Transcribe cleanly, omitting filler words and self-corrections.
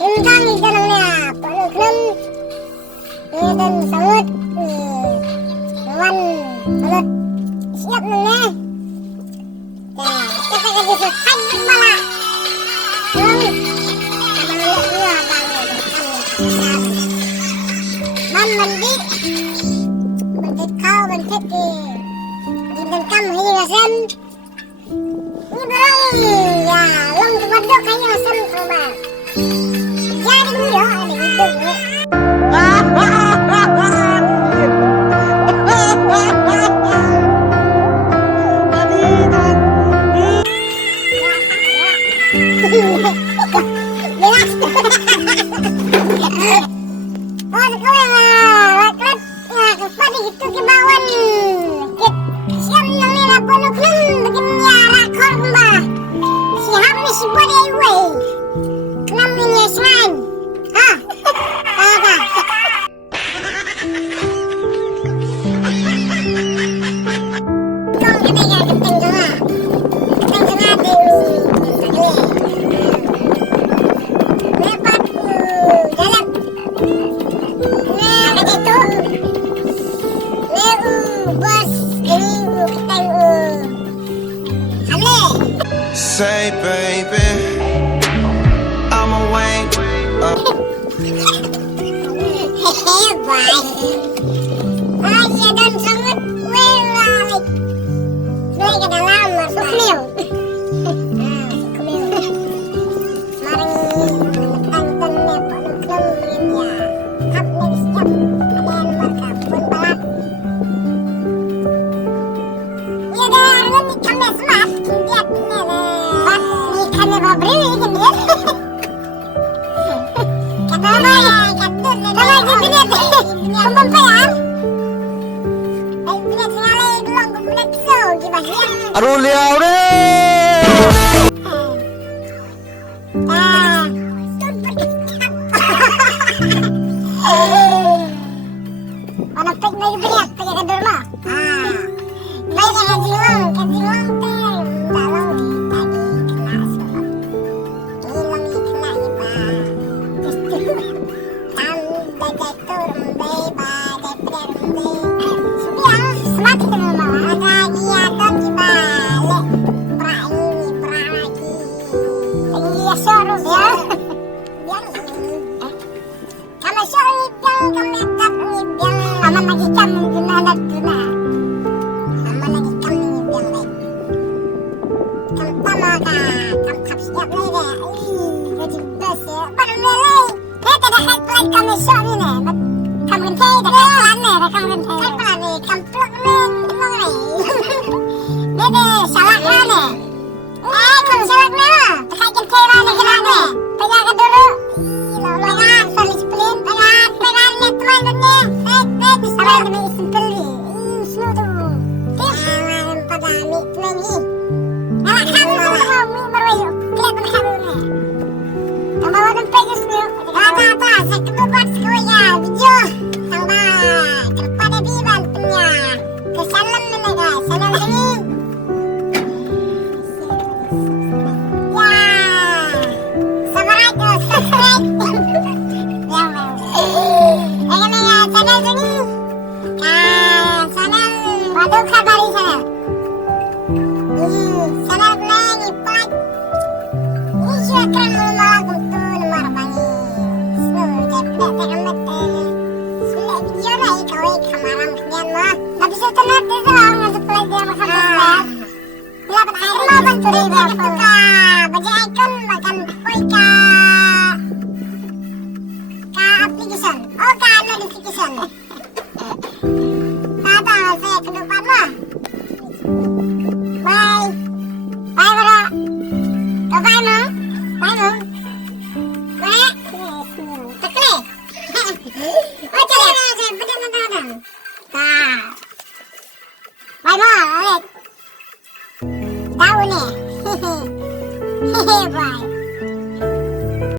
Tentang ikannya, peluknem, dan sangut, lawan, pelut, siap nengnya. Nah, kita kasih selesai malah. Mandi, bentit kau, bentit di bentang ini asam. Ini barang ya, long tempat dok kayaknya asam coba. Jadi dulu ya, ada hidup dulu. Say, baby, I'ma wake up. Aja dan sangat welalik. Dua ke dalam masuk mil. Aduh, liau deh. Mana pek lagi beriak, pek ke dulu. Baik ke jilang teh, dalam tadi kena sebab. Hilang kena iba. Tanda jatuh rembay, badai rembay. Subiang semakin mau lagi atau dibalik. Pra ini, pra lagi. Iya suruh ya. Biar kalau suruh biang kami tak biang aman lagi kami guna anak guna. Aman lagi kami biang baik. Kampama ka, kampap siap lagi deh. Gaji bes ya. Baru mulai. Tidak headline kami suruh ni. Kamu rentai, dah headline ni, kamu rentai. Headline ni, kamplok ni, memang ni. Dede, salak mana? Kamu salak mana? Pakai kentai mana kena ni? Pegang ke dulu. Pegang, sorry split. Pegang ni teman tu ni. Sabar demi simple ni. Slow tu. Jangan pada ambil teman ni. Nak kamu semua mi meroyu. Kelihatan kamu ni. Kamu bawa tempat je semua. Tak. Saya kena buat sekolah video. Tambah. Kepada biban punya. Kesalam mana guys? Salam sini. Application. Oh, ka notification. Tata, saya ke depan lah.